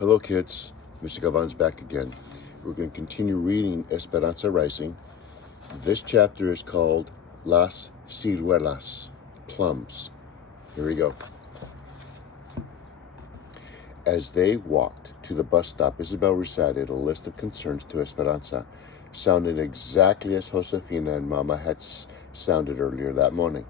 Hello kids, Mr. Galvan's back again. We're going to continue reading Esperanza Rising. This chapter is called Las Ciruelas, plums. Here we go. As they walked to the bus stop, Isabel recited a list of concerns to Esperanza, sounding exactly as Josefina and Mama had sounded earlier that morning.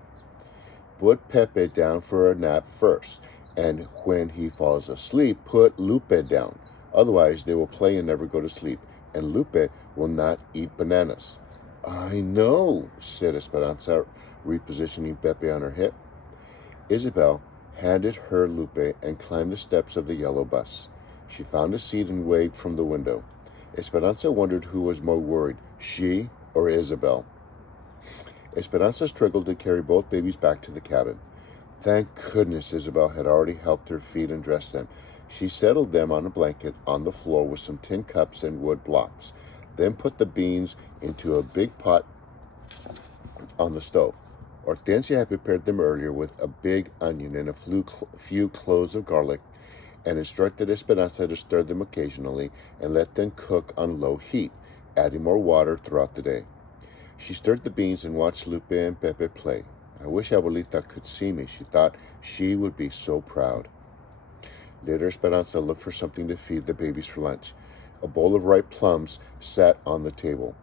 Put Pepe down for a nap first, and when he falls asleep, put Lupe down. Otherwise, they will play and never go to sleep, and Lupe will not eat bananas. I know, said Esperanza, repositioning Pepe on her hip. Isabel handed her Lupe and climbed the steps of the yellow bus. She found a seat and waved from the window. Esperanza wondered who was more worried, she or Isabel. Esperanza struggled to carry both babies back to the cabin. Thank goodness Isabel had already helped her feed and dress them. She settled them on a blanket on the floor with some tin cups and wood blocks, then put the beans into a big pot on the stove. Hortensia had prepared them earlier with a big onion and a few cloves of garlic, and instructed Esperanza to stir them occasionally and let them cook on low heat, adding more water throughout the day. She stirred the beans and watched Lupe and Pepe play. I wish Abuelita could see me, she thought. She would be so proud. Later, Esperanza looked for something to feed the babies for lunch. A bowl of ripe plums sat on the table.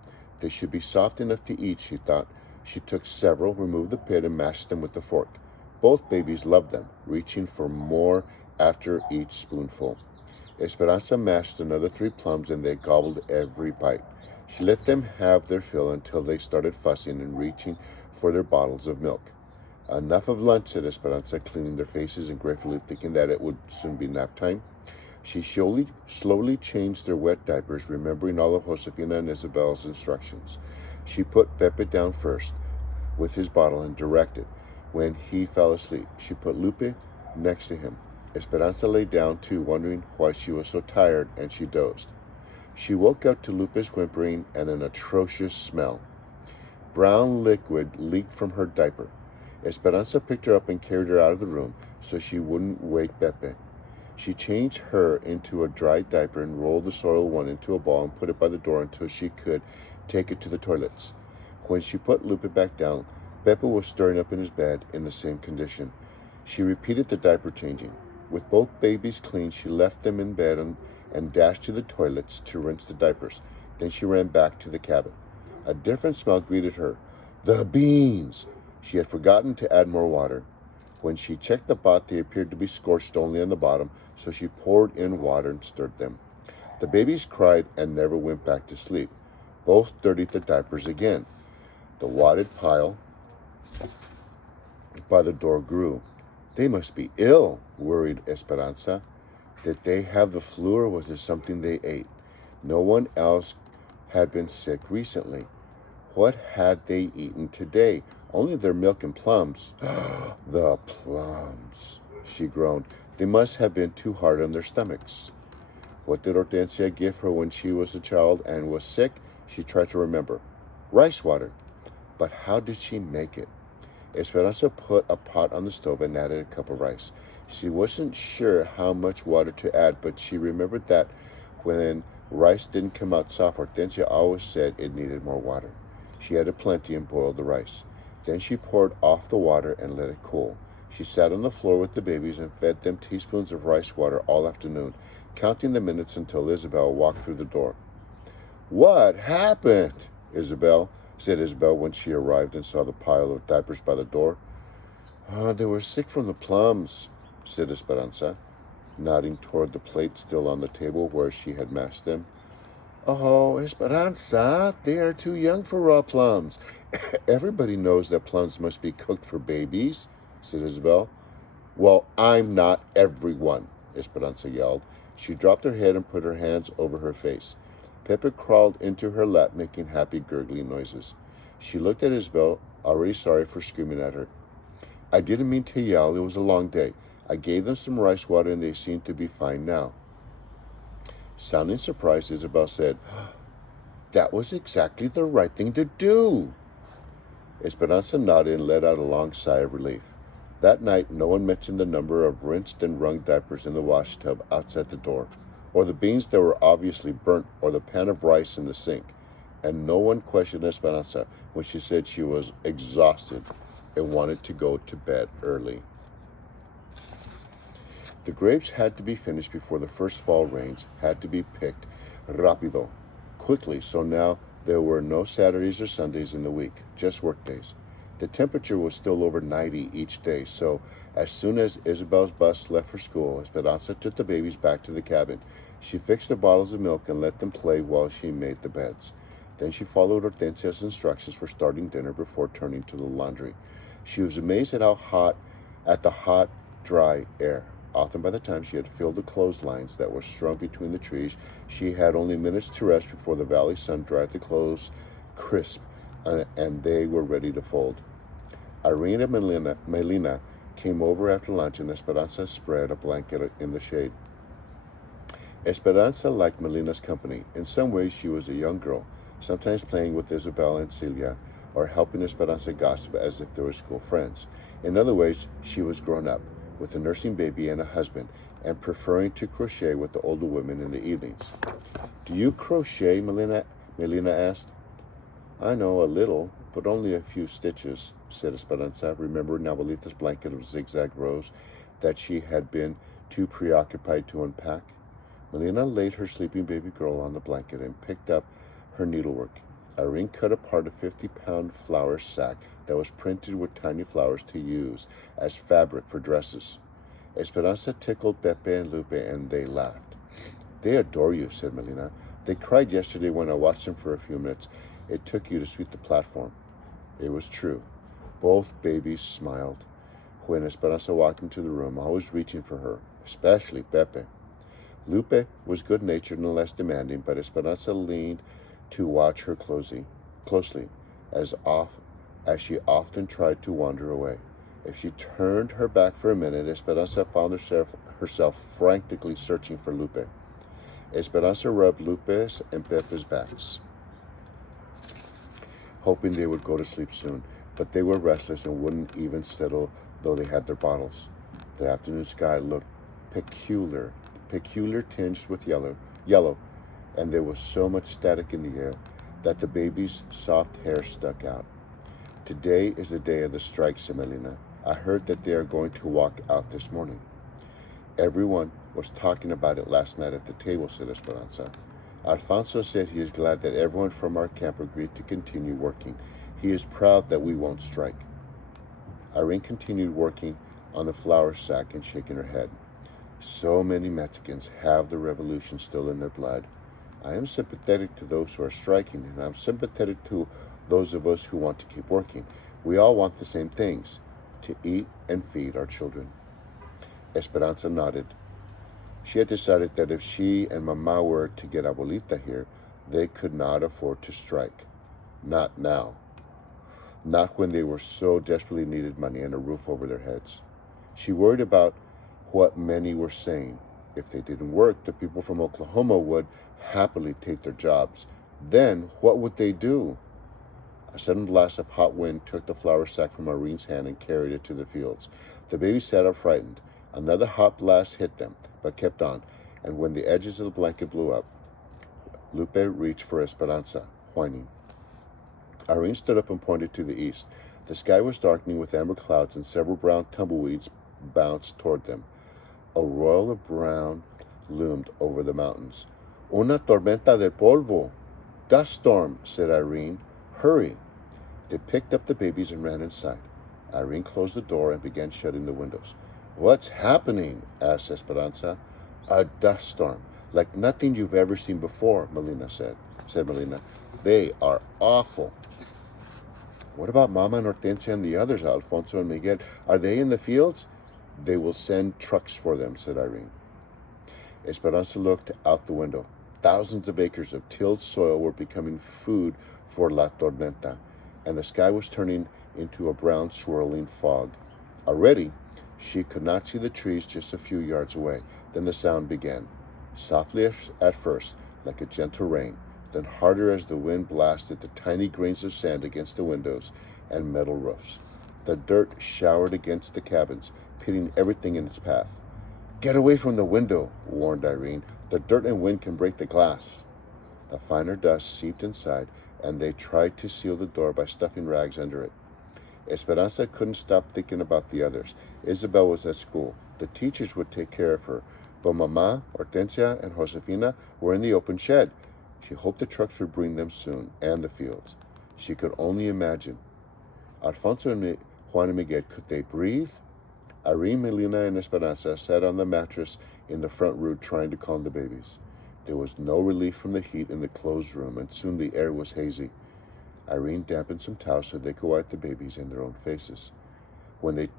They should be soft enough to eat, she thought. She took several, removed the pit, and mashed them with a fork. Both babies loved them, reaching for more after each spoonful. Esperanza mashed another 3 plums, and they gobbled every bite. She let them have their fill until they started fussing and reaching for their bottles of milk. Enough of lunch, said Esperanza, cleaning their faces and gratefully thinking that it would soon be nap time. She slowly changed their wet diapers, remembering all of Josefina and Isabel's instructions. She put Pepe down first with his bottle and directed when he fell asleep. She put Lupe next to him. Esperanza lay down too, wondering why she was so tired, and she dozed. She woke up to Lupe's whimpering and an atrocious smell. Brown liquid leaked from her diaper. Esperanza picked her up and carried her out of the room so she wouldn't wake Pepe. She changed her into a dry diaper and rolled the soiled one into a ball and put it by the door until she could take it to the toilets. When she put Lupe back down, Pepe was stirring up in his bed in the same condition. She repeated the diaper changing. With both babies clean, she left them in bed and dashed to the toilets to rinse the diapers. Then she ran back to the cabin. A different smell greeted her. The beans! She had forgotten to add more water. When she checked the pot, they appeared to be scorched only on the bottom, so she poured in water and stirred them. The babies cried and never went back to sleep. Both dirtied the diapers again. The wadded pile by the door grew. They must be ill, worried Esperanza. Did they have the flu, or was it something they ate? No one else had been sick recently. What had they eaten today? Only their milk and plums. The plums, she groaned. They must have been too hard on their stomachs. What did Hortensia give her when she was a child and was sick? She tried to remember. Rice water. But how did she make it? Esperanza put a pot on the stove and added a cup of rice. She wasn't sure how much water to add, but she remembered that when rice didn't come out soft, Hortensia always said it needed more water. She added plenty and boiled the rice. Then she poured off the water and let it cool. She sat on the floor with the babies and fed them teaspoons of rice water all afternoon, counting the minutes until Isabel walked through the door. What happened? said Isabel when she arrived and saw the pile of diapers by the door. They were sick from the plums, said Esperanza, nodding toward the plate still on the table where she had mashed them. Oh, Esperanza, they are too young for raw plums. Everybody knows that plums must be cooked for babies, said Isabel. Well, I'm not everyone, Esperanza yelled. She dropped her head and put her hands over her face. Pepe crawled into her lap, making happy gurgling noises. She looked at Isabel, already sorry for screaming at her. I didn't mean to yell. It was a long day. I gave them some rice water and they seem to be fine now. Sounding surprised, Isabel said, That was exactly the right thing to do. Esperanza nodded and let out a long sigh of relief. That night, no one mentioned the number of rinsed and wrung diapers in the wash tub outside the door. or the beans that were obviously burnt, or the pan of rice in the sink. And no one questioned Esperanza when she said she was exhausted and wanted to go to bed early. The grapes had to be finished before the first fall rains, had to be picked rapido, quickly, so now there were no Saturdays or Sundays in the week, just work days. The temperature was still over 90 each day, so as soon as Isabel's bus left for school, Esperanza took the babies back to the cabin. She fixed the bottles of milk and let them play while she made the beds. Then she followed Hortensia's instructions for starting dinner before turning to the laundry. She was amazed at the hot, dry air. Often by the time she had filled the clotheslines that were strung between the trees, she had only minutes to rest before the valley sun dried the clothes crisp, and they were ready to fold. Irene and Melina came over after lunch, and Esperanza spread a blanket in the shade. Esperanza liked Melina's company. In some ways, she was a young girl, sometimes playing with Isabel and Celia, or helping Esperanza gossip as if they were school friends. In other ways, she was grown up, with a nursing baby and a husband, and preferring to crochet with the older women in the evenings. "Do you crochet?" Melina asked. "I know a little, but only a few stitches," said Esperanza, remembering Abuelita's blanket of zigzag rows that she had been too preoccupied to unpack. Melina laid her sleeping baby girl on the blanket and picked up her needlework. Irene cut apart a 50-pound flour sack that was printed with tiny flowers to use as fabric for dresses. Esperanza tickled Pepe and Lupe, and they laughed. "They adore you," said Melina. "They cried yesterday when I watched them for a few minutes. It took you to sweep the platform." It was true. Both babies smiled when Esperanza walked into the room, always reaching for her, especially Pepe. Lupe was good-natured and less demanding, but Esperanza leaned to watch her closely, as she often tried to wander away. If she turned her back for a minute, Esperanza found herself frantically searching for Lupe. Esperanza rubbed Lupe's and Pepe's backs, hoping they would go to sleep soon, but they were restless and wouldn't even settle though they had their bottles. The afternoon sky looked peculiar tinged with yellow, and there was so much static in the air that the baby's soft hair stuck out. "Today is the day of the strike," said Melina. "I heard that they are going to walk out this morning." "Everyone was talking about it last night at the table," said Esperanza. "Alfonso said he is glad that everyone from our camp agreed to continue working. He is proud that we won't strike." Irene continued working on the flour sack and shaking her head. "So many Mexicans have the revolution still in their blood. I am sympathetic to those who are striking, and I'm sympathetic to those of us who want to keep working. We all want the same things, to eat and feed our children." Esperanza nodded. She had decided that if she and Mama were to get Abuelita here, they could not afford to strike. Not now. Not when they were so desperately needed money and a roof over their heads. She worried about what many were saying. If they didn't work, the people from Oklahoma would happily take their jobs. Then what would they do? A sudden blast of hot wind took the flour sack from Irene's hand and carried it to the fields. The babies sat up frightened. Another hot blast hit them, but kept on, and when the edges of the blanket blew up, Lupe reached for Esperanza, whining. Irene stood up and pointed to the east. The sky was darkening with amber clouds, and several brown tumbleweeds bounced toward them. A royal of brown loomed over the mountains. "Una tormenta de polvo." "Dust storm," said Irene. "Hurry." They picked up the babies and ran inside. Irene closed the door and began shutting the windows. "What's happening?" asked Esperanza. "A dust storm, like nothing you've ever seen before," Melina said Melina. "They are awful." "What about Mama and Hortensia and the others, Alfonso and Miguel? Are they in the fields?" "They will send trucks for them," said Irene. Esperanza looked out the window. Thousands of acres of tilled soil were becoming food for La Tormenta, and the sky was turning into a brown swirling fog. Already, she could not see the trees just a few yards away. Then the sound began, softly at first, like a gentle rain, then harder as the wind blasted the tiny grains of sand against the windows and metal roofs. The dirt showered against the cabins, pitting everything in its path. Get away from the window, warned Irene. The dirt and wind can break the glass. The finer dust seeped inside, and they tried to seal the door by stuffing rags under it. Esperanza couldn't stop thinking about the others. Isabel was at school. The teachers would take care of her. But Mama, Hortensia, and Josefina were in the open shed. She hoped the trucks would bring them soon, and the fields. She could only imagine. Alfonso and Juan and Miguel, could they breathe? Irene, Melina, and Esperanza sat on the mattress in the front room trying to calm the babies. There was no relief from the heat in the closed room, and soon the air was hazy. Irene dampened some towels so they could wipe the babies and their own faces. When they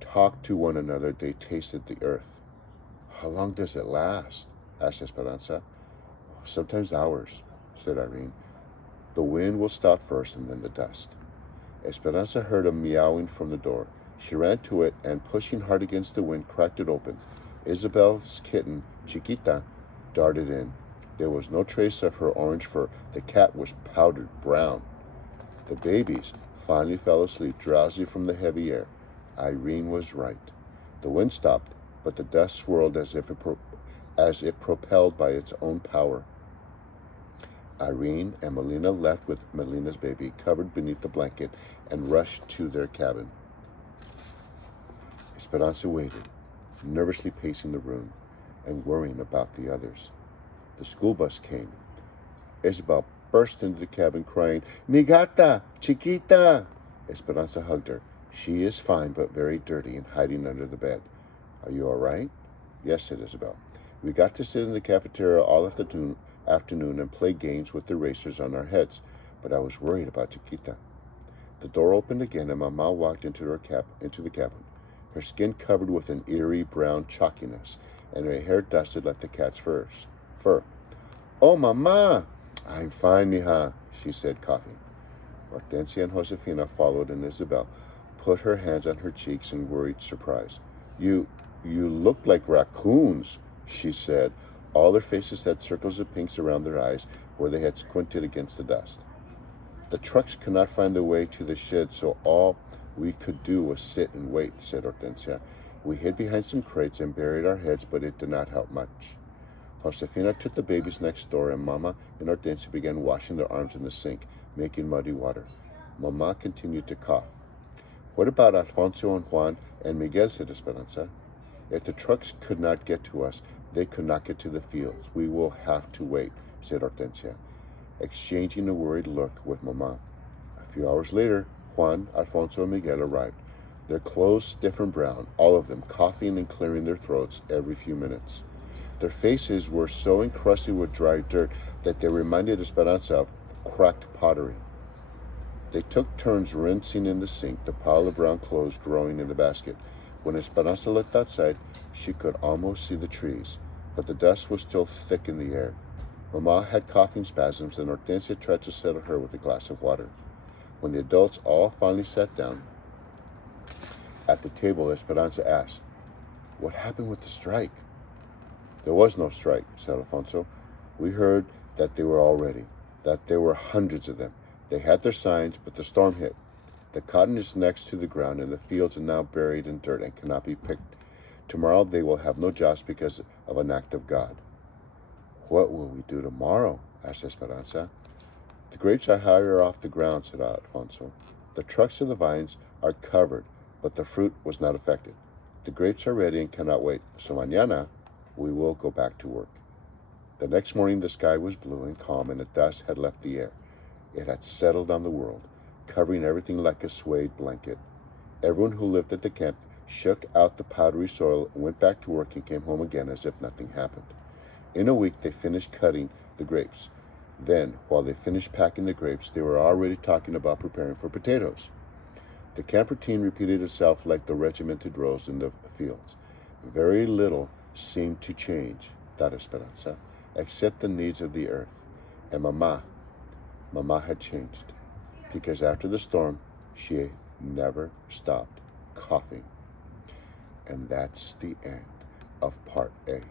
talked to one another, they tasted the earth. How long does it last? Asked Esperanza. Sometimes hours, said Irene. The wind will stop first and then the dust. Esperanza heard a meowing from the door. She ran to it and, pushing hard against the wind, cracked it open. Isabel's kitten, Chiquita, darted in. There was no trace of her orange fur. The cat was powdered brown. The babies finally fell asleep, drowsy from the heavy air. Irene was right. The wind stopped, but the dust swirled as if propelled by its own power. Irene and Melina left with Melina's baby covered beneath the blanket and rushed to their cabin. Esperanza waited, nervously pacing the room and worrying about the others. The school bus came. Isabel burst into the cabin crying, "Mi gata, Chiquita!" Esperanza hugged her. "She is fine, but very dirty and hiding under the bed." "Are you all right?" "Yes," said Isabel. "We got to sit in the cafeteria all afternoon and play games with erasers on our heads, but I was worried about Chiquita." The door opened again and Mama walked into the cabin, her skin covered with an eerie brown chalkiness, and her hair dusted like the cat's fur. "Oh, Mama!" "I'm fine, mija," she said, coughing. Hortensia and Josefina followed, and Isabel put her hands on her cheeks in worried surprise. You look like raccoons," she said. All their faces had circles of pinks around their eyes where they had squinted against the dust. "The trucks could not find their way to the shed, so all we could do was sit and wait," said Hortensia. "We hid behind some crates and buried our heads, but it did not help much." Josefina took the babies next door, and Mama and Hortensia began washing their arms in the sink, making muddy water. Mama continued to cough. "What about Alfonso and Juan and Miguel?" said Esperanza. "If the trucks could not get to us, they could not get to the fields. We will have to wait," said Hortensia, exchanging a worried look with Mama. A few hours later, Juan, Alfonso, and Miguel arrived, their clothes stiff and brown, all of them coughing and clearing their throats every few minutes. Their faces were so encrusted with dry dirt that they reminded Esperanza of cracked pottery. They took turns rinsing in the sink, the pile of brown clothes growing in the basket. When Esperanza looked outside, she could almost see the trees, but the dust was still thick in the air. Mama had coughing spasms, and Hortensia tried to settle her with a glass of water. When the adults all finally sat down at the table, Esperanza asked, "What happened with the strike?" "There was no strike," said Alfonso. "We heard that they were all ready, that there were hundreds of them. They had their signs, but the storm hit. The cotton is next to the ground, and the fields are now buried in dirt and cannot be picked. Tomorrow they will have no jobs because of an act of God." "What will we do tomorrow?" asked Esperanza. "The grapes are higher off the ground," said Alfonso. "The trucks of the vines are covered, but the fruit was not affected. The grapes are ready and cannot wait, so mañana we will go back to work." The next morning the sky was blue and calm, and the dust had left the air. It had settled on the world, covering everything like a suede blanket. Everyone who lived at the camp shook out the powdery soil, went back to work, and came home again as if nothing happened. In a week they finished cutting the grapes. Then, while they finished packing the grapes, they were already talking about preparing for potatoes. The camp routine repeated itself like the regimented rows in the fields. Very little seemed to change, thought Esperanza, except the needs of the earth. And Mama had changed, because after the storm, she never stopped coughing. And that's the end of part A.